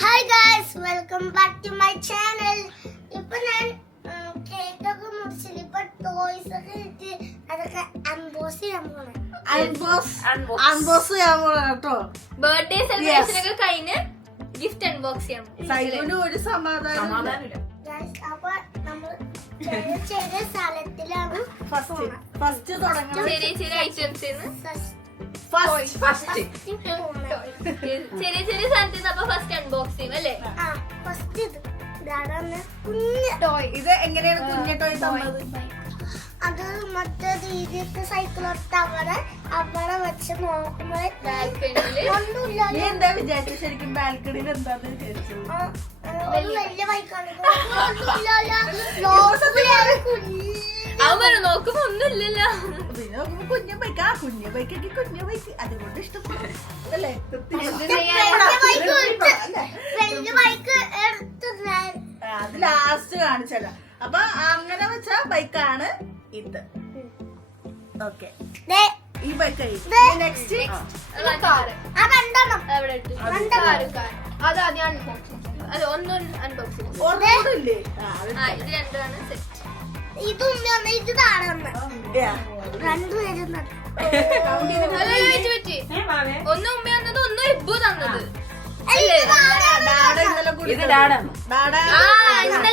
Hi guys, welcome back to my channel. ഇപ്പൊ ഞാൻ കേക്കൊക്കെ മുറിച്ചില്ല. ഇപ്പൊ ടോയ്സ് ഒക്കെ ഇട്ട് അതൊക്കെ അൺബോക്സ് ചെയ്യാൻ പോണേ. അൺബോക്സ് ചെയ്യാൻ പോണ കേട്ടോ. ബർത്ത്ഡേ സെലിബ്രേഷൻ ഒക്കെ കഴിഞ്ഞ് ഗിഫ്റ്റ് അൺബോക്സ് ചെയ്യാം. സൈഡിന് ഒരു സമാധാനം. ഗൈസ്, അപ്പൊ നമ്മൾ ചെറിയ ചെറിയ സ്ഥലത്തിലാണ് ഫസ്റ്റ് തുടങ്ങണം. ചെറിയ ചെറിയ ഐറ്റംസ് ഫസ്റ്റ് ചെറിയ ചെറിയ സാധനത്തിൽ അപ്പൊ ഫസ്റ്റ് അൺബോക്സ് ചെയ്യും അല്ലേ? ഫസ്റ്റ് ഇത് ഇതാണ് കുഞ്ഞ് ടോയ്. ഇത് എങ്ങനെയാണ് കുഞ്ഞ ടോയ് തന്നത്? അത് മറ്റേ രീതിയത്തെ സൈക്കിളൊട്ട് അവിടെ വെച്ച് നോക്കുമ്പോൾ ബാൽക്കണിയില് ഒന്നുമില്ല. നീ എന്താ വിചാരിച്ചു ശരിക്കും ബാൽക്കണിയിൽ എന്താന്ന് വിചാരിച്ചത്? ഒരു വലിയ ബൈക്കാണ്. അവൻ പറഞ്ഞു നോക്കുമ്പോ ഒന്നുമില്ലല്ലോ. പിന്നെ നോക്കുമ്പോ കുഞ്ഞ ബൈക്ക്. കുഞ്ഞ ബൈക്കൊക്കെ കുഞ്ഞ ബൈക്ക് അതുകൊണ്ട് ഇഷ്ടപ്പെടും അല്ലേ? അത് ലാസ്റ്റ് കാണിച്ചല്ല. അപ്പൊ അങ്ങനെ വെച്ച ബൈക്കാണ് ഇത്. ഓക്കെ, ഈ ബൈക്ക് നെക്സ്റ്റ് അവിടെ ഇട്ടു. അത് ആദ്യം അൺബോക്സ് അല്ല ഒന്നും അൺബോക്സ് ചെയ്യും. ഓർമ്മയില്ലേ? ഇത് രണ്ടുമാണ് സെറ്റ്. ഇതൊന്നും ഇത് താഴെ രണ്ടുപേരും ഒന്ന് ഉമ്മ തന്നത് ഒന്ന് ഇബ്ബു തന്നത്.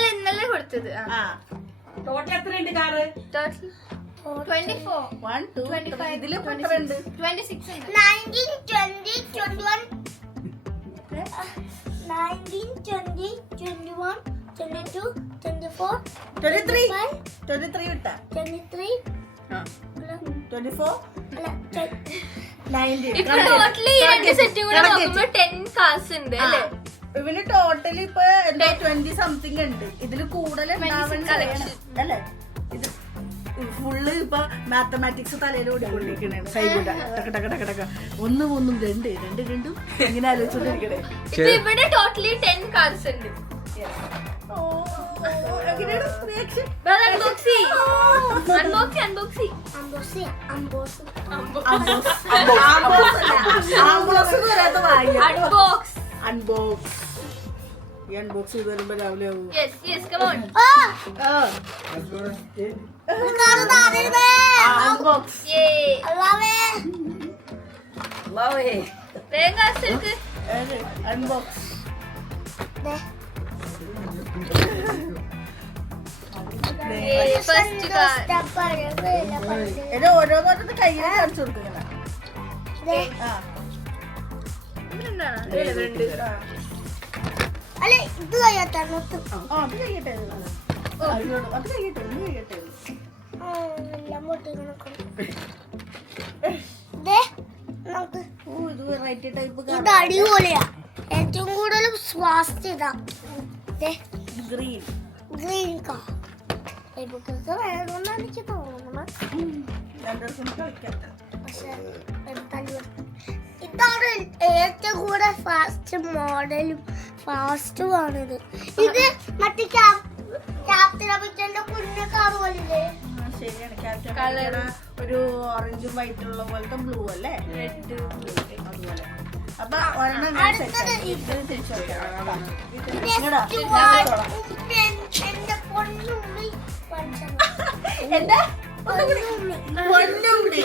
ഇന്നലെ കൊടുത്തത്. ടോട്ടൽ എത്രയുണ്ട് കാറ്? ടോട്ടൽ 24 1 2 ഇതില് 12 26 19 20 21 19 20 21 22 24 23 23 വിട്ടാ 23 24 അല്ല 90. ഇപ്പൊ ടോട്ടലി രണ്ട് സെറ്റും കൂടെ നോക്കുമ്പോ 10 കാർസ് ഉണ്ട് അല്ലേ? ഇവന് ടോട്ടലി ഇപ്പൊ എന്താ 20 സംതിങ് ഉണ്ട്. ഇതില് കൂടുതൽ അല്ലേ? ഇത് ഫുള്ള് ഇപ്പൊ മാത്തമാറ്റിക്സ് തലയിൽ ഓടിക്കൊണ്ടിരിക്കണേ. സൈബുണ്ട ഒന്നും ഒന്നും രണ്ടും ഇങ്ങനെ ആലോചിച്ചോണ്ടിരിക്കണേ. ഇപ്പൊ ഇവിടെ ടോട്ടലി 10 കാർസ് ഉണ്ട്. അൺബോക്സ് ചെയ്ത് വരുമ്പോ രാവിലെ ആവും. അൺബോക്സ് ഓരോന്നോട്ടത് കയ്യിൽ കാണിച്ചു കൊടുക്കുന്ന അല്ലെ ഇത് കഴിയട്ടെ അത് കഴിയട്ടെ എല്ലാം പൊട്ടി നമുക്ക് ഇത് വെറൈറ്റി ടൈപ്പ് ഇത് അടിപൊളിയാ. ഏറ്റവും കൂടുതൽ സ്വാസ്ഥ്യത ഗ്രീൻ ഗ്രീൻ കാർ വേണമെന്നാണ് എനിക്ക് തോന്നുന്നത്. പക്ഷെ ഇതാണ് ഏറ്റവും കൂടുതൽ ഫാസ്റ്റ് മോഡലും ഫാസ്റ്റുമാണിത്. ഇത് മറ്റേ ക്യാപ്റ്റൻ അഭിച്ചന്റെ കുഞ്ഞ കാർ പോലില്ലേ? ശരിയാണ്. ഒരു ഓറഞ്ചും വൈറ്റും ഉള്ള പോലത്തെ ബ്ലൂ അല്ലേ? അതുപോലെ. അപ്പൊ ഒരെണ്ണം എന്റെ പൊന്നുമ്മി എന്റെ പൊന്നുകൂടി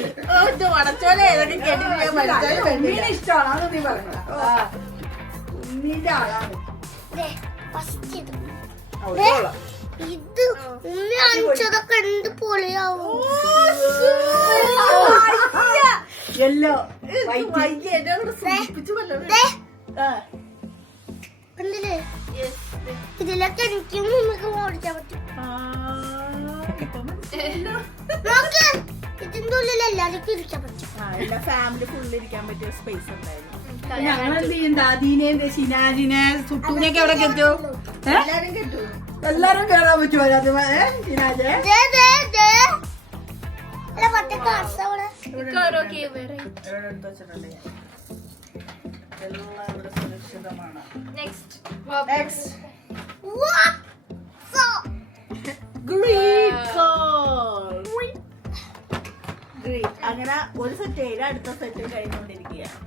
വടച്ചോലെ ഏതൊക്കെ കേട്ടിട്ട് ഇഷ്ടമാണ് നീ പറഞ്ഞ ഉമ്മീന്റെ ആളാണ്. ഇത് ഉമ്മി അണിച്ചതൊക്കെ എന്ത് പൊളിയാവോ. യെല്ലോ എന്നോട് സൂചിപ്പിച്ചു കണ്ടില്ലേ? ഇതിലൊക്കെ എനിക്ക് മുന്നൊക്കെ ഓടിച്ചാൻ പറ്റും. നോക്ക്, ഇതിന്റെ ഉള്ളിൽ എല്ലാവർക്കും ഇരിക്കാൻ പറ്റും. എല്ലാ ഫാമിലി ഫുള്ള് ഇരിക്കാൻ പറ്റിയ സ്പേസ് ഉണ്ടായിരുന്നു. ഞങ്ങളെന്ത് ചെയ്യും? ദാദീനെ ഷിനാജിനെ സുട്ടൂനെയൊക്കെ എവിടെ കെറ്റോ? എല്ലാരും കേട്ടു. എല്ലാരും കേറാൻ പറ്റുമോ? ഷിനാജെ അല്ല മറ്റേ കാർസ് അവിടെ എടുത്ത് വെച്ചിട്ടുണ്ട്. എല്ലാം ഇവിടെ സുരക്ഷിതമാണ്. അങ്ങനെ ഒരു സെറ്റ് ചെയ്ത് അടുത്ത സെറ്റ് കഴിഞ്ഞുകൊണ്ടിരിക്കുകയാണ്.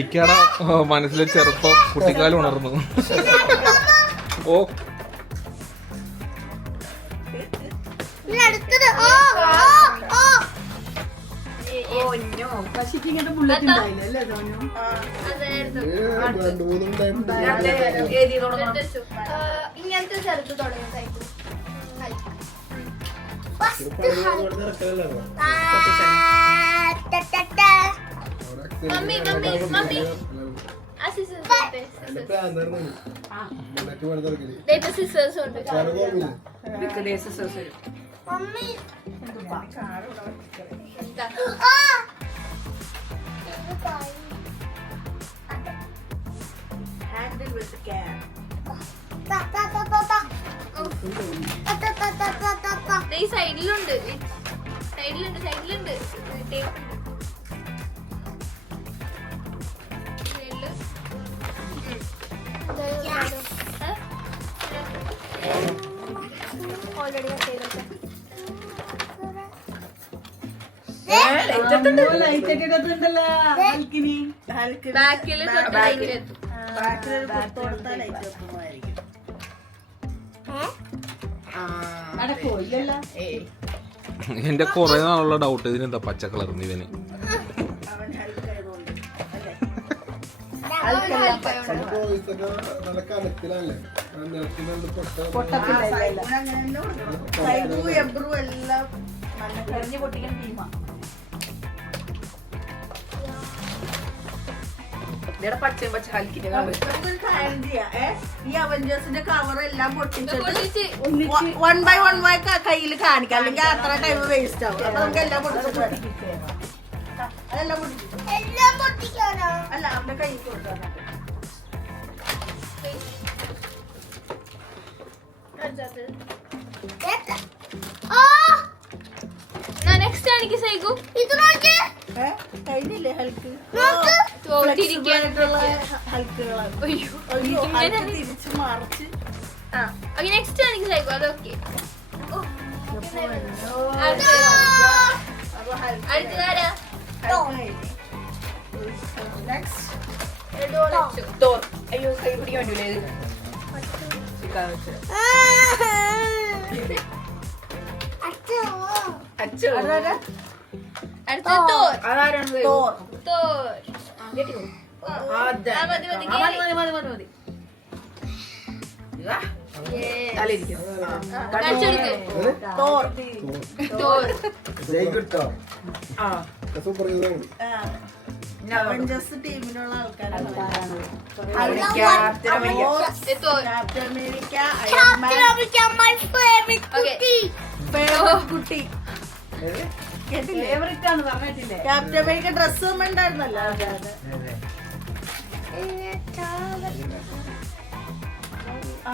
ഇക്കാടെ മനസ്സിലെ ചെറുപ്പം കുട്ടിക്കാലം ഉണർന്നു. ഓ അടുത്തത് പക്ഷിക്ക് ഇങ്ങനത്തെ ബുള്ളറ്റ് ഉണ്ടായില്ല അല്ലേ സോനു? ഇങ്ങനത്തെ ചെറുത്ത് തുടങ്ങിയ cycle mummy mummy mummy scissors ഉണ്ട് മമ്മി ഹാൻഡിൽ വിത്ത് ക്യാൻ. ഈ സൈഡിലുണ്ട് സൈഡിലുണ്ട് സൈഡിലുണ്ട് ഓൾറെഡി ലൈറ്റ് ഒക്കെ ഇടുന്നുണ്ടല്ലോ ഹൽക്കിനി. ബാക്കിൽ ബാക്കിലൊരു കുത്ത് കൊടുത്താൽ ലൈറ്റ് വെക്കുന്നതായിരിക്കും. നടക്കോ ഇല്ലല്ലോ? എന്റെ കൊറേ നാളുള്ള ഡൗട്ട് ഇതിനെന്താ പച്ച കളർന്ന് ഇവന്. അവൻ ഹെൽപ്പ് ചെയ്തോണ്ട് അല്ലേ? സൈബു എബ്രു എല്ലാം നല്ല കറിഞ്ഞ് പൊട്ടിക്കാൻ ടീമാ. നമുക്കൊരു കാര്യം ചെയ്യാം. ഈ അവഞ്ചേഴ്സിന്റെ കവർ എല്ലാം പൊട്ടിച്ചിട്ട് വൺ ബൈ കയ്യിൽ കാണിക്കാം, അല്ലെങ്കിൽ അത്ര ടൈം വേസ്റ്റ് ആവും. അപ്പൊ നമുക്ക് എല്ലാം പൊട്ടിച്ചിട്ട് വരാം. അതെല്ലാം പൊട്ടിച്ചു എല്ലാം പൊട്ടിക്കാനോ? അല്ല അവന്റെ കയ്യിൽ കൊടുക്കാൻ. നെക്സ്റ്റ് എനിക്ക് സൈഗു ഇത് നോക്കി കഴിഞ്ഞില്ലേ ഹൽക്ക്? തോറ്റിരിക്കാനായിട്ടുള്ള ഹൽക്കുകളാണ്. അയ്യോ അയ്യോ, ഹൽക്ക് തിരിച്ച് മറിച്ച് നെക്സ്റ്റ് എനിക്ക് സൈഗു അതൊക്കെ അപ്പൊ ഹൽക്ക് അടുത്തതാരാ നെക്സ്റ്റ് അയ്യോ കൈ പിടിക്കാൻ പറ്റൂലേ അതാരാ? അടുത്ത തോർ തോർ. തോർ മതി കാണിച്ചെടുക്ക് തോർ. തോർ അവഞ്ചേഴ്സ് ടീമിലുള്ള ആൾക്കാരാണ്. Thor captain America, iron man, my favorite Okay. cookie. Favourite കുട്ടി. കേട്ടില്ലേ? ഫേവറേറ്റ് ആണ് പറഞ്ഞിട്ടില്ലേ? ക്യാപ്റ്റൻ അമേരിക്ക ഡ്രസ് ഉണ്ടായിരുന്നല്ലോ. ആ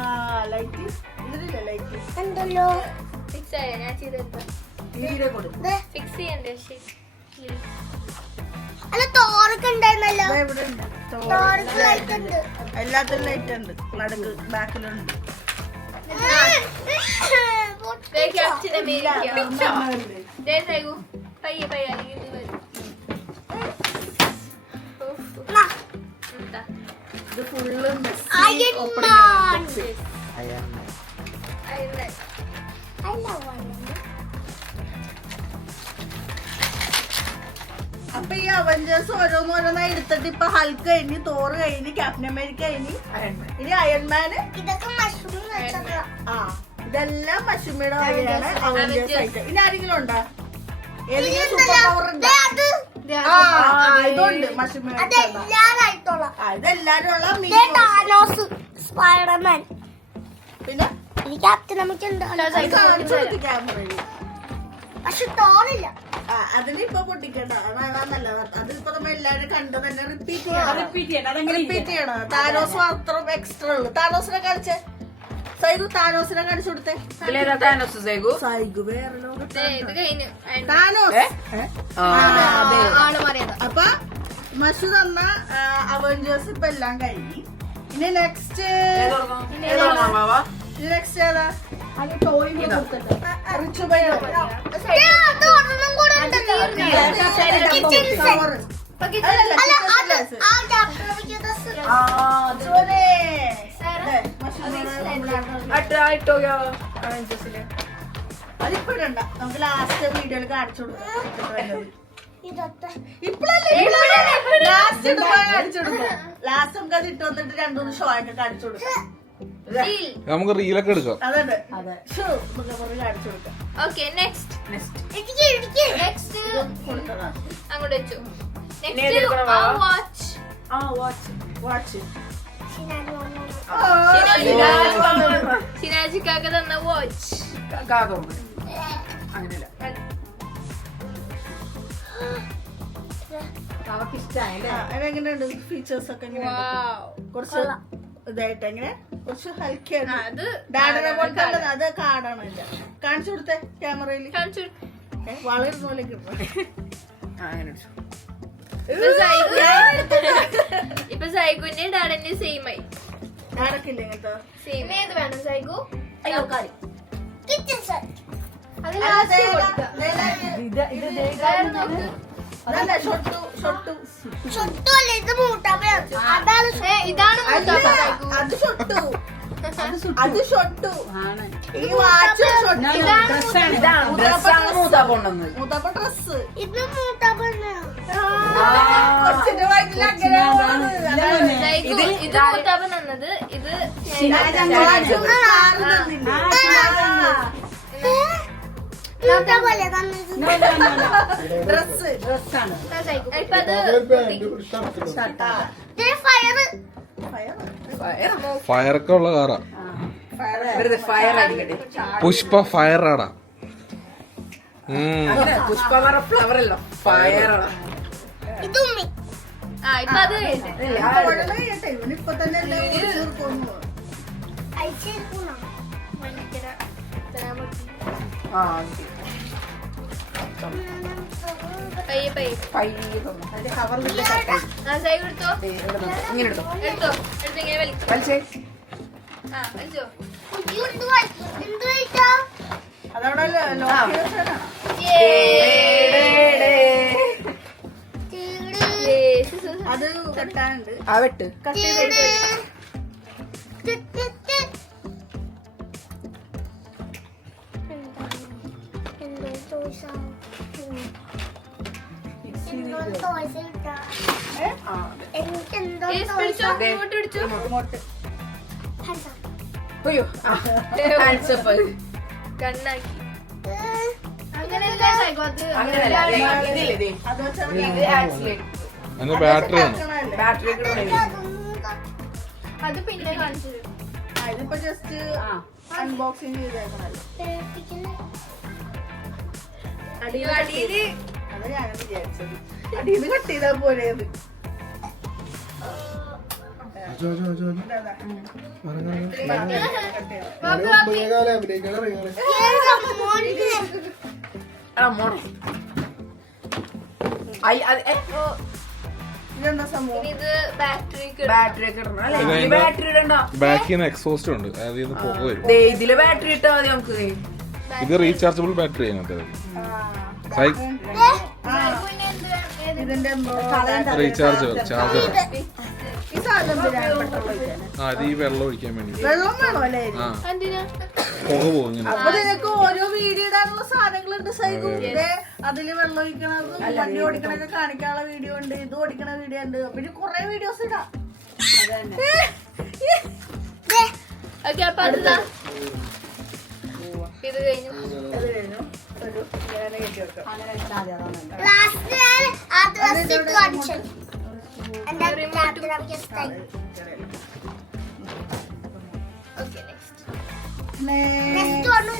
ലൈറ്റ് ഇതിലില്ലേ ലൈറ്റ്? ഉണ്ടല്ലോ. ഫിക്സ് ആയ ഞാൻ ചെയ്തെടുത്ത തീരെ കൊടുക്കും. ഫിക്സ് ചെയ്യണ്ടേ ശരി അല്ല തോറൊക്കെ ഉണ്ടായിരുന്നല്ലോ. ഇവിടെ ഉണ്ട്. തോറക്ക് ലൈറ്റ് ഉണ്ട്. എല്ലാത്തിലും ലൈറ്റ് ഉണ്ട്. നടുക്ക് ബാക്കിലുണ്ട്. ക്യാപ്റ്റൻ അമേരിക്ക ദേ സൈഗു പയ്യെ പയ്യെ അല്ലെങ്കിൽ ഇത് വരും ഇത് full Iron Man. Iron I love Iron Man. അപ്പൊ ഈ അവഞ്ചേഴ്സ് ഓരോന്നോരോന്നായി എടുത്തിട്ട് ഇപ്പൊ ഹൾക്ക് കഴിഞ്ഞ്, തോറ് കഴിഞ്ഞ്, ക്യാപ്റ്റൻ അമേരിക്ക കഴിഞ്ഞ്, ഇനി അയൺമാന്. ഇതൊക്കെ മഷ്റൂം വെച്ചതാ. ആ ഇതെല്ലാം മഷുമയുടെ വകയാണ് അവഞ്ചേഴ്സ് ആയിട്ട്. ഇനി ആരെങ്കിലും ഉണ്ടോ? ഏതെങ്കിലും സൂപ്പർ പവർ ഉണ്ടോ? ഇതുണ്ട് മഷുമയുടെ. അതെല്ലാരായിട്ടുള്ള ഇതെല്ലാരും ഉള്ള താനോസ്, സ്പൈഡർമാൻ, പിന്നെ എനിക്ക് ക്യാപ്റ്റൻ അമേരിക്ക ഉണ്ട്. ക്യാമറയിൽ പക്ഷെ തോറില്ല. അതിനിപ്പൊ പൊട്ടിക്കണ്ട, അതാണല്ല. അതിപ്പോ നമ്മ എല്ലാരും കണ്ടു തന്നെ റിപ്പീറ്റ് ചെയ്യണം. അതെങ്ങനെ റിപ്പീറ്റ് ചെയ്യണം. താനോസ് മാത്രം എക്സ്ട്രാ ഉള്ളു. താനോസിനെ കാണിച്ചേ സൈഗു. താനോസിനെ കാണിച്ചു കൊടുത്തേ. സൈഗു വേറെ ലോകത്ത്. ഇത് കഴിഞ്ഞു താനോസ്. ആള് മാറിയതാ. അപ്പൊ മഷു തന്ന അവഞ്ചേഴ്സ് ഇപ്പൊ എല്ലാം കഴിഞ്ഞു. ഇനി നെക്സ്റ്റ് ഏതാ? അത് ടോയ് കൊടുത്തിട്ട് റിച്ചു ബൈ അത് ഒരെണ്ണം കൂടെ ഉണ്ടല്ലോ. Kitchen set. അല്ല, അത് ആ chapter വെച്ച dress. അതിപ്പോഴണ്ട നമുക്ക് ലാസ്റ്റ് വീഡിയോയിൽ കാണിച്ചു കൊടുക്കാം. ഇതൊക്കെ. ലാസ്റ്റ് ലാസ്റ്റ് നമുക്ക് അത് ഇട്ട് വന്നിട്ട് 2-3 ഷോ ആയിട്ട് കാണിച്ചു കൊടുക്കാം. നമുക്ക് റീലൊക്കെ എടുക്കാം. അതെ ഷോ നമുക്ക് കാണിച്ചു കൊടുക്കാം. Okay next ഇടിക്ക്. നെക്സ്റ്റ് കൊടുത്തതാ. അങ്ങോട്ട് വെച്ചു. നെക്സ്റ്റ് വാച്ച് വാച്ച് സിനാജിക്കാക്ക് തന്ന വാച്ച്. എങ്ങനെയുണ്ട് ഫീച്ചേഴ്സ് ഒക്കെ എങ്ങനെയുണ്ട്? കുറച്ച് ഇതായിട്ട് എങ്ങനെ കുറച്ച് ഹൽക്കിയാണ്. അത് ഡാഡിനെ പോലത്തെ അല്ലത്, അത് കാർഡാണ്. കാണിച്ചു കൊടുത്തേ ക്യാമറയിൽ. കാണിച്ചു. വളരെ പോലെ കിട്ടും. ഇപ്പൊ സൈഗുന്റെ ഡാഡന്റെ സെയിം ആയി. ഡാഡക്കില്ല ഇങ്ങനത്തെ സെയിം. ഏത് വേണം സൈഗു? Kitchen set. അത് ലാസ്റ്റ് കൊടുക്കാം. അതല്ല ഷൊട്ടു ചുട്ടുമല്ല, ഇത് മൂട്ടാപ്പയാണ്. അതാണ് ഇതാണ് മൂത്താപ്പ. അത് ഷൊട്ടു അത് ഷൊട്ടു. ആണ്. ഈ വാച്ച് ഷൊട്ടു. മൂത്താപ്പ ഡ്രസ്. ഇത് മൂട്ടാപ്പയാണ്. കൊച്ചിന്റെ വയറ്റിൽ അങ്ങനെ പോകുന്നത്. അതാണ്. സൈഗു ഇത് മൂത്താപ്പ തന്നത്. ഇത് മൂട്ടാപ്പല്ലേ തന്നത്. ഡ്രസ് ഡ്രസ്സാണ്. സൈഗു ഇപ്പൊ അത് ഫയറൊക്കെ ഉള്ള കാറാ. പുഷ്പ ഫയറാടാ. ഇത് ഉമ്മി. ഇപ്പൊ അത് കഴിഞ്ഞു. ഇവനിപ്പൊ തന്നെ അയച്ചേർക്കുന്ന ഭയങ്കര തരാൻ പറ്റും. പയ്യെ സൈഗു എടുത്തോ. എടുത്തോ ഇങ്ങനെ വലിച്ചോ. വലിച്ചോ. എന്ത് കഴിച്ചാ? അതവിടെ അത് കെട്ടാനുണ്ട്. കട്ട് ചെയ്ത് എനിക്കെന്തോ പിടിച്ചോ. ഇങ്ങോട്ട് പിടിച്ചോ. കണ്ണാക്കി. അങ്ങനെയല്ല സൈഗു. അത് അത് വെച്ചാൽ അതിന് ബാറ്ററി ആണ്. അത് പിന്നെ കാണിച്ചു തരും. ഇതിപ്പോ ജസ്റ്റ് അൺബോക്സിങ് ചെയ്തേക്കണല്ലോ. അടിയില് അത് ഞാനും വിചാരിച്ചത്. അടിയിൽ കട്ട് ചെയ്താൽ പോലെ അത്. ഇതെന്താ സംഭവം? ഇത് ബാറ്ററി ബാക്കിൽ നിന്ന് എക്സോസ്റ്റ് ഉണ്ട്, അതിൽ നിന്ന് പുക വരും. ഇതില് ബാറ്ററി ഇട്ടാ മതി നമുക്ക്. ഇത് റീചാർജബിൾ ബാറ്ററി അതിനകത്ത്. ഇതിന്റെ റീചാർജബിൾ ചാർജർ. ഈ സാധനം എന്തിനാണ് പെട്ടെന്ന് ഒഴിക്കാന്? അത് ഈ വെള്ളം ഒഴിക്കാൻ വേണ്ടി. വെള്ളം വേണോ അല്ലേ? എന്തിനാ? പുക പോകും ഇങ്ങനെ. അപ്പൊ നിനക്ക് ഓരോ വീഡിയോ ഇടാനുള്ള സാധനങ്ങളുണ്ട് സൈഗു. അതില് വെള്ളം ഒഴിക്കണതും വണ്ടി ഓടിക്കണൊക്കെ കാണിക്കാനുള്ള വീഡിയോ ഉണ്ട്, ഇത് ഓടിക്കണ വീഡിയോ ഉണ്ട്. പിന്നെ കൊറേ വീഡിയോസ് ഇടാം. ഓക്കെ അപ്പൊ അടുത്ത ഇത് കഴിഞ്ഞു. അത് കഴിഞ്ഞു. ഒരു ഇങ്ങനെ കെട്ടി വെക്കാം. അങ്ങനെ വെച്ചാൽ മതി. അതാണ് നല്ലത്. ലാസ്റ്റ് ഞാൻ ആ ഡ്രസ് ഇട്ട് കാണിച്ചു. എന്റെ captain style. Okay next next വന്നു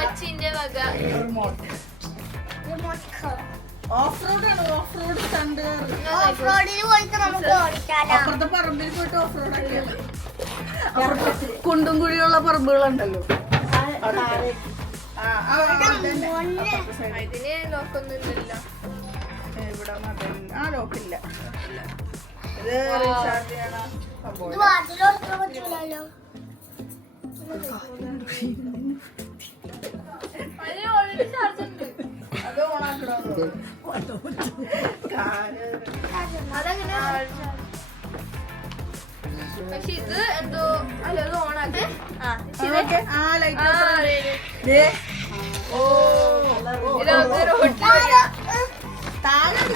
മച്ചിന്റെ വക റിമോട്ട് കാർ. ഓഫ് റോഡ് ആണ്. ഓഫ് റോഡ് കണ്ട് ഓഫ് റോഡിൽ പോയിട്ട് നമുക്ക് ഓടിക്കാലോ. അപ്പുറത്തെ പറമ്പിൽ പോയിട്ട് ഓഫ് റോഡ് ആക്കിയത്. കുണ്ടും കുഴിയുള്ള പറമ്പുകളുണ്ടല്ലോ. ഇതിന് നോക്കൊന്നുമില്ലല്ലോ. ഇവിടെ ലോക്കില്ല. ഇത് റീചാർജ് ചെയ്യണ സംഭവം. ഇത് വാതിലോർക്കാൻ പറ്റൂലല്ലോ. അതിന് ഓൾറെഡി ചാർജ് ഉണ്ട്. അത് ഓണാക്കണോ അതങ്ങനെ പക്ഷെ ഇത് എന്തോ അല്ല അത് ഓണാക്കി ആ ലൈറ്റ്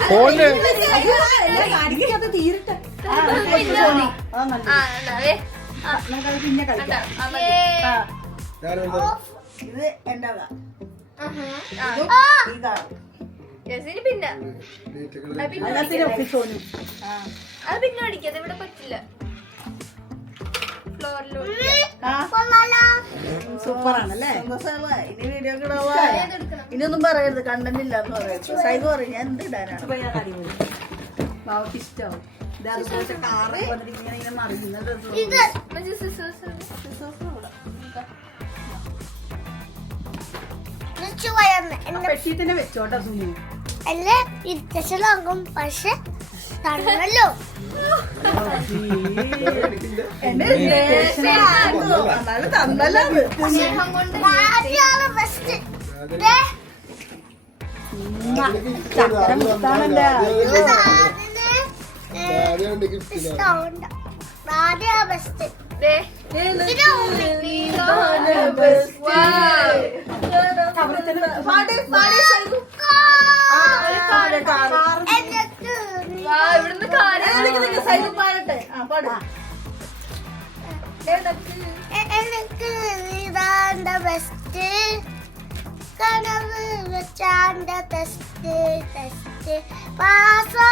ഫോണില് അത് തീരട്ടെ നമുക്കത് പിന്നെ കളിക്കാം. ഇത് എന്റേതാ ഇതാണ് പിന്നെ എല്ലാത്തിനും ഒപ്പിച്ചോളൂ. അത് പിന്നെ അടിക്കാതെ ഇവിടെ പറ്റില്ല ഫ്ലോറിലോട്ട് സൂപ്പറാണല്ലേ? ഇനി വീഡിയോ ഇനിയൊന്നും പറയരുത്, കണ്ടന്റ് ഇല്ല എന്ന് പറയരുത്. സൈബ് പറയും ഞാൻ എന്ത് ഇടാനാണ്. ബാവക്ക് ഇഷ്ടാവും. ഇത് അതുപോലത്തെ കാറ് വന്നിട്ട് ഇങ്ങനെ മറിയുന്നത് ഇത് എന്നെ പെട്ടി തന്നെ വെച്ചോട്ടാ സുനി. അല്ലേ ഇരുത്തലാകും പക്ഷെ തന്നല്ലോ തന്നല്ലോ സ്നേഹം കൊണ്ട് ആദ്യമാണ് ബെസ്റ്റ് ചക്കര മുത്താണല്ലേ? ഇഷ്ടമുണ്ട് ആദ്യമാണ് ബെസ്റ്റ് ദേ. ഇവിടുന്ന് കാര്യം പാടട്ടെ. ആ പാടാ. എനിക്ക് ഇതാന്റെ best Kanavu വെച്ചാന്റെ test test Passoa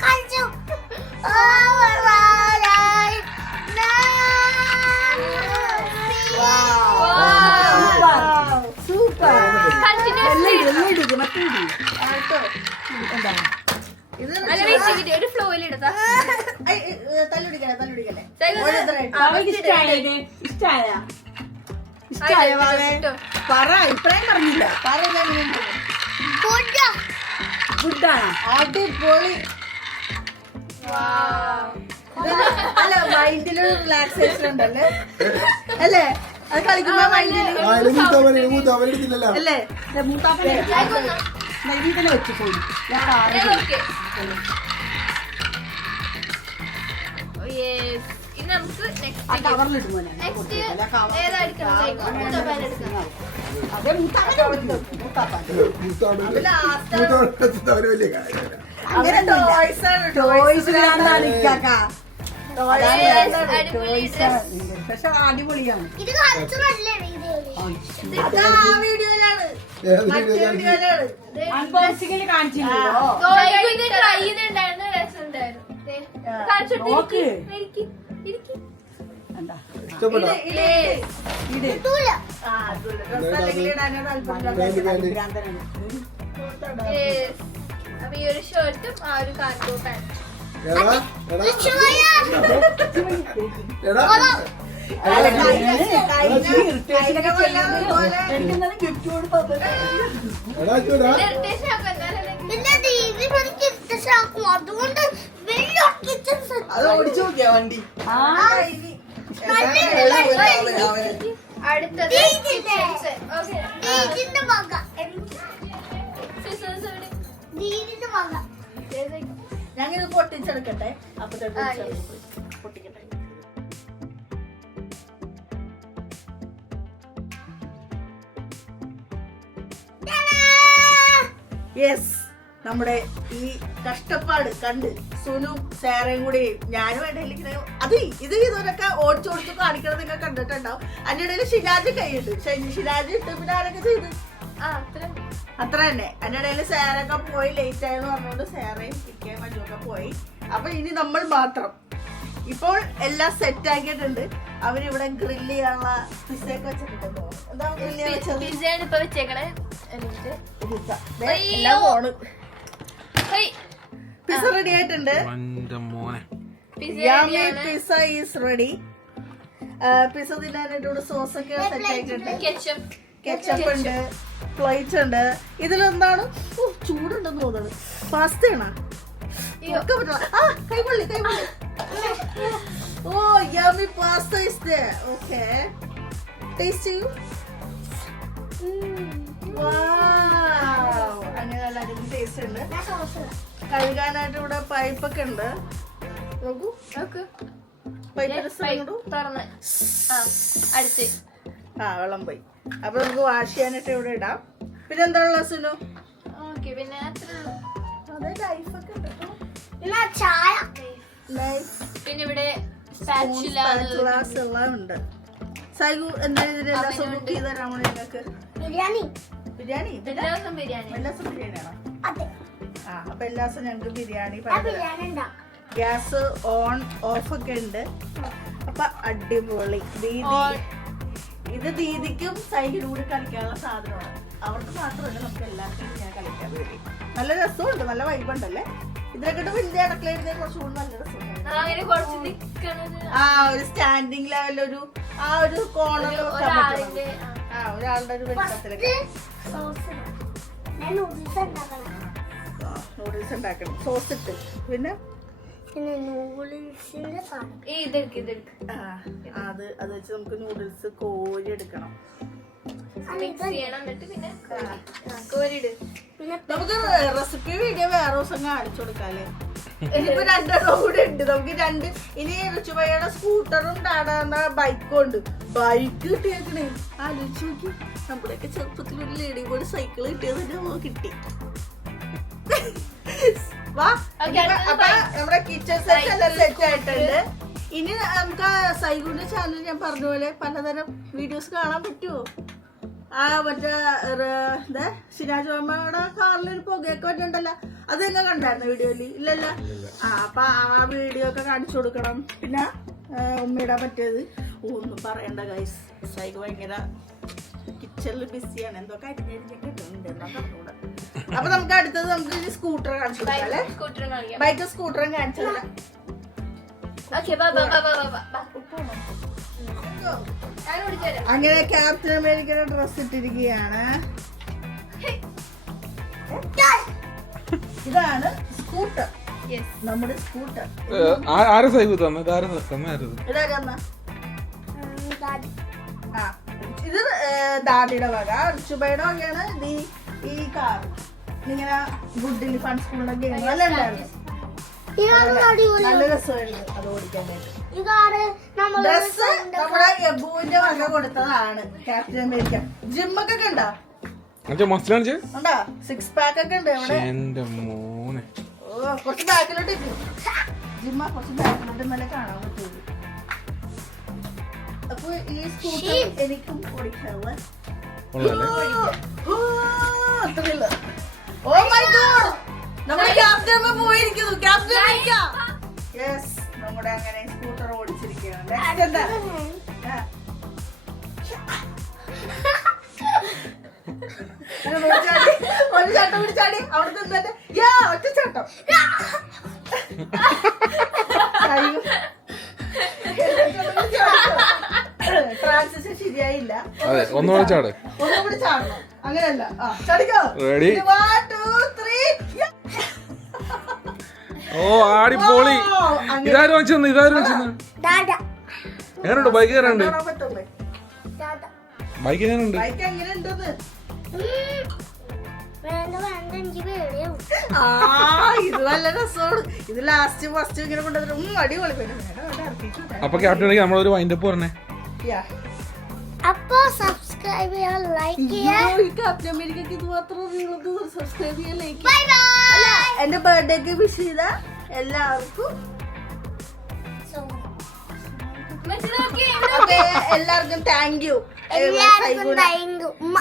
കളിച്ചു ഓവറായി സൂപ്പർ. കണ്ടിന്യൂസ് മറ്റേ എന്താ ഇത് ഒരു ഫ്ലോയിൽ എടുത്താ തല്ലുടിക്കല്ലേ തല്ലുടിക്കല്ലേ അവൾക്ക് ഇഷ്ടായത്? ഇഷ്ടായ ഇഷ്ടായ വാവേ? പറ, ഇത്രയും പറഞ്ഞില്ല. ഗുഡാണ്. അടിപൊളി. അല്ല മൈൻഡില് റിലാക്സേഷൻ ഉണ്ടല്ലേ അല്ലേ? അത് കളിക്കുമ്പോ മൈൻഡില് അല്ലേ? മൂത്താപ്പനെ നെയ്യ് തന്നെ വെച്ചു പോയി. ഞാൻ കാറ് ഇനി നമുക്ക് ആ കവറിലിട്ട് പോനെ. അതെ മൂത്താപ്പനെ കൊടുത്തു. മൂത്താപ്പൻ അങ്ങനെ ടോയ്സ് ആണ് ടോയ്സ് ഇല്ലാണ്ടാണ് ഇക്കാക്ക. അടിപൊളി പക്ഷെ അടിപൊളിയാണ്. ഇത് കളിച്ചതല്ലേ വീഡിയോയില് വീഡിയോയിലാണ് മറ്റേ വീഡിയോയിലാണ് അൺബോക്സിംഗിൽ കാണിച്ചില്ലല്ലോ. ട്രൈ ചെയ്തിട്ടുണ്ടായിരുന്നു രസമുണ്ടായിരുന്നു നോക്ക്. എന്താ ഇത് കിട്ടൂല ഭ്രാന്തനാണ്. അപ്പൊ ഈ ഒരു ഷർട്ടും ആ ഒരു കാർഗോ പാന്റ് ഗിഫ്റ്റ് കൊടുത്തത് ഇറിറ്റേഷൻ ആക്കും എന്നാലല്ലേ പിന്നെ ദീപി എനിക്ക് ഇഷ്ടമാക്കും അതുകൊണ്ട് വലിയ കിച്ചൺ അത് ഓടിച്ചു നോക്കിയാ വണ്ടി അടുത്തത് ദീദിന്റെ മക സിസേഴ്സ് എവിടെ ദീദിന്റെ മക ഞങ്ങൾ പൊട്ടിച്ചെടുക്കട്ടെ. അപ്പൊ പൊട്ടിക്കട്ടെ. യെസ്, നമ്മുടെ ഈ കഷ്ടപ്പാട് കണ്ട് സുനും സാറയും കൂടി ഞാനും ഇടയിലിങ്ങനെ അത് ഇത് ഇതൊക്കെ ഓടിച്ചു കൊടുത്ത് കാണിക്കണം നിങ്ങൾ കണ്ടിട്ടുണ്ടാവും. അതിന്റെ ഇടയിൽ ഷിരാജ് കൈയുണ്ട്. ഷിരാജ് ഇട്ട് പിന്നെ ആരൊക്കെ ചെയ്ത് അത്ര തന്നെ. അതിന്റെ ഇടയിൽ സാറൊക്കെ പോയി ലേറ്റ് ആയെന്ന് പറഞ്ഞുകൊണ്ട് സാറയും ഇക്കയും മറ്റുമൊക്കെ പോയി. അപ്പൊ ഇനി നമ്മൾ മാത്രം. ഇപ്പോൾ എല്ലാം സെറ്റ് ആക്കിയിട്ടുണ്ട്. അവരിവിടെ ഗ്രില്ല് ചെയ്യാനുള്ള പിസയൊക്കെ വെച്ചിട്ടുണ്ടോ? എന്താ ഗ്രില്ല് ചെയ്യാൻ വെച്ചത്? പിസയാണ് ഇപ്പൊ വെച്ചേക്കണേ. എല്ലാം പോണ്. പിസ റെഡി ആയിട്ടുണ്ട്. മോനെ yummy pizza is ready. Pizza തിന്നാനായിട്ട് സോസ് ഒക്കെ സെറ്റ് ആയിട്ടുണ്ട്. കെച്ചപ്പ് ഉണ്ട്, പ്ലേറ്റ് ഉണ്ട്. ഇതിലെന്താണ് ചൂടുണ്ടെന്ന് തോന്നുന്നത്. പാസ്തയാണോ? ഒക്കെ പറ്റില്ല. ആ കൈപൊള്ളി കൈപൊള്ളി. Oh yummy pasta is there. Okay taste ചെയ്യൂ. അങ്ങനെ നല്ല അടിപൊളി ടേസ്റ്റ് ഉണ്ട്. കഴുകാനായിട്ട് ഇവിടെ പൈപ്പൊക്കെ ഉണ്ട്. നോക്കൂ നോക്ക് പൈപ്പ് രസം തുറന്ന് അടിച്ച് വെള്ളം പോയി. അപ്പൊ നമുക്ക് വാഷ് ചെയ്യാനായിട്ട് ഇവിടെ ഇടാം. പിന്നെ എന്താ ഉള്ള സുനു? ഓക്കെ പിന്നെ അത്രേ ഉള്ളൂ. അതെ ലൈഫൊക്കെ ഉണ്ട് കേട്ടോ. ചായ ലൈഫ് പിന്നെ ഇവിടെ spatula ഗ്ലാസ് എല്ലാം ഉണ്ട്. സൈഗു എന്തായാലും ഇതിനെല്ലാം കുക്ക് ചെയ്ത് തരാമോ നിങ്ങൾക്ക്? ബിരിയാണി ബിരിയാണി എല്ലാ ദിവസവും ബിരിയാണി. എല്ലാ ദിവസവും ബിരിയാണിയാണോ? അതെ അപ്പൊ എല്ലാ ദിവസവും ഞങ്ങൾക്ക് ബിരിയാണി ബിരിയാണി ഉണ്ടാക്കാം. ഗ്യാസ് ഓൺ ഓഫ് ഒക്കെ ഉണ്ട്. അപ്പൊ അടിപൊളി. ദീദി ഇത് ദീദിക്കും സൈഗിനും കൂടി കളിക്കാനുള്ള സാധനമാണ്. അവർക്ക് മാത്രമല്ല നമുക്ക് എല്ലാവർക്കും ഞാൻ കളിക്കാൻ വേണ്ടി. നല്ല രസമുണ്ട്, നല്ല വൈബുണ്ടല്ലേ. ഇതിനെക്കാട്ട് വലിയ അടക്കളയിരുന്നേ കുറച്ചുകൂടി നല്ല രസമുണ്ട്. അങ്ങനെ കുറച്ച് നിക്കണത് ഒരു സ്റ്റാൻഡിങ് ലെവലൊരു ഒരു കോർണർ ഒരാളിന്റെ ഒരാളുടെ ഒരു വെളിച്ചത്തിലൊക്കെ സോസ് ഞാൻ നൂഡിൽസ് ഉണ്ടാക്കണം. നൂഡിൽസ് ഉണ്ടാക്കണം. സോസ് ഇട്ട് പിന്നെ നൂഡിൽസിന്റെ സാധനം ഇതെടുക്ക് അത് വെച്ച് നമുക്ക് നൂഡിൽസ് കോരി എടുക്കണം. മിക്സ് ചെയ്യണം. എന്നിട്ട് പിന്നെ കോരിട്. നമുക്ക് റെസിപ്പി വീഡിയോ വേറെ ദിവസം കാണിച്ചു കൊടുക്കാല്ലേ. ഇനിയിപ്പോ രണ്ടെണ്ണം കൂടെ ഉണ്ട്. നമുക്ക് ഇനി ഋച്ചുബയ്യയുടെ സ്കൂട്ടറും ടാടാന്ന ബൈക്കും ഉണ്ട്. ബൈക്ക് കിട്ടിയേക്കണേ. ആലോചിച്ച് നോക്കി, നമ്മുടെയൊക്കെ ചെറുപ്പത്തിൽ ഒരു ലേഡി ബോർഡ് സൈക്കിൾ കിട്ടിയത് തന്നെ കിട്ടി. വാ അപ്പൊ നമ്മുടെ കിച്ചൺ സെറ്റ് എല്ലാം സെറ്റ് ആയിട്ടുണ്ട്. ഇനി നമുക്ക് സൈഗുന്റെ ചാനൽ ഞാൻ പറഞ്ഞ പോലെ പലതരം വീഡിയോസ് കാണാൻ പറ്റുമോ? മറ്റേ സിനാജ് മാമയുടെ കാറിലൊരു പുകയൊക്കെ വന്നിട്ടുണ്ടല്ലോ, അത് തന്നെ കണ്ടായിരുന്നു വീഡിയോയില്? ഇല്ലല്ലോ. അപ്പൊ ആ വീഡിയോ ഒക്കെ കാണിച്ചു കൊടുക്കണം. പിന്നെ ഉമ്മയുടെ പറ്റിയത് ഒന്നും പറയണ്ട ഗൈസ്. സൈഗ് ഭയങ്കര കിച്ചണിൽ ബിസിയാണ്. എന്തോ കരിഞ്ഞിട്ടുണ്ട്. അപ്പൊ നമുക്ക് അടുത്തത് നമുക്ക് സ്കൂട്ടർ കാണിച്ചു കൊടുക്കാം അല്ലേ? ബൈക്കും സ്കൂട്ടറും കാണിച്ചു തരാം. അങ്ങനെ ക്യാപ്റ്റൻ അമേരിക്കയുടെ ഡ്രസ് ഇട്ടിരിക്കുകയാണ്. ഇതാണ് സ്കൂട്ടർ, നമ്മുടെ സ്കൂട്ടർ. ആരെ സൈബ് തന്നെ തന്നായിരുന്നു? ഇതാരമ്മ? ഇത് ദാദിയുടെ വക. ഋഷുബയുടെ വകയാണ് ഈ കാർ. ഇങ്ങനെ ഗുഡിൽ ഫൺ സ്കൂളിലൊക്കെ നല്ല ഉണ്ടായിരുന്നു. നല്ല രസമായിരുന്നു അത് ഓടിക്കാനായിട്ട്. ഡ്രസ് നമ്മുടെ യബുവിന്റെ വക കൊടുത്തതാണ് ക്യാപ്റ്റൻ അമേരിക്ക. ജിമ്മൊക്കെ ഉണ്ടോ? ഉണ്ടോ? 6 പാക്ക് ഒക്കെ ഉണ്ട് ഇവിടെ. കുറച്ച് ബാക്കിലോട്ട് ജിമ്മ കുറച്ച് ബാക്കിലോട്ട് നല്ല കാണാൻ പറ്റുള്ളൂ. അപ്പൊ ഈ സ്കൂട്ടർ എനിക്കും ഓടിക്കാനുള്ള അത്രയില്ല. ഓ മൈ ഗോഡ്, നമ്മുടെ ക്യാപ്റ്റൻ അമ്മ പോയിരിക്കുന്നു. Captain America. യെസ്, നമ്മുടെ അങ്ങനെ സ്കൂട്ടർ ഓടിച്ചിരിക്കുകയാണ്. നെക്സ്റ്റ് എന്താ? ഒരു ചാട്ടം പിടിച്ചാടി അവിടുത്തെ എന്താ? ഒറ്റ ചാട്ടം. ട്രാൻസിഷൻ ശരിയായില്ല. ഒന്നുകൂടെ ചാട്. ഒന്നുകൂടി ചാടണം. അങ്ങനെയല്ല. ചാടിക്കോ. റെഡി? 1 2 3. ഓ ആടിപ്പൊളി. ഇതാരും വെച്ചെന്ന് എങ്ങനെയുണ്ട്? ബൈക്ക് എങ്ങനെയുണ്ട്? ബൈക്ക് എങ്ങനെയുണ്ട്? ബൈക്ക് എങ്ങനെയുണ്ടെന്ന് ഇത് നല്ല രസമാണ്. ഇത് ലാസ്റ്റ് ഫസ്റ്റ് ഇങ്ങനെ കൊണ്ടുവന്നിട്ട് അടിപൊളി. അപ്പൊ ക്യാപ്റ്റൻ നമ്മളൊരു വൈൻഡപ്പ് പറഞ്ഞേ. അപ്പൊ സബ്സ്ക്രൈബ് ചെയ്യാൻ, ലൈക്ക് ചെയ്യാൻ. ക്യാപ്റ്റൻ അമേരിക്കക്ക് ഇത് മാത്രം അറിയുള്ളൂ. സബ്സ്ക്രൈബ് ചെയ്യാൻ, ലൈക്ക് ചെയ്യാൻ. എന്റെ ബർത്ത്ഡേക്ക് വിഷ് ചെയ്ത എല്ലാവർക്കും എല്ലാവർക്കും താങ്ക് യു.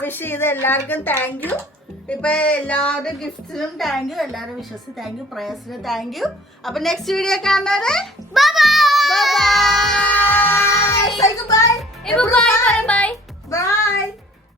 വിഷ് ചെയ്ത എല്ലാവർക്കും താങ്ക് യു. ഇപ്പൊ എല്ലാവരുടെ ഗിഫ്റ്റ്സിനും താങ്ക് യു. എല്ലാവരും വിശ്വസിച്ച് താങ്ക് യു. പ്രേയസിനും താങ്ക് യു. അപ്പൊ നെക്സ്റ്റ് വീഡിയോ കാണാതെ ബൈ ബൈ.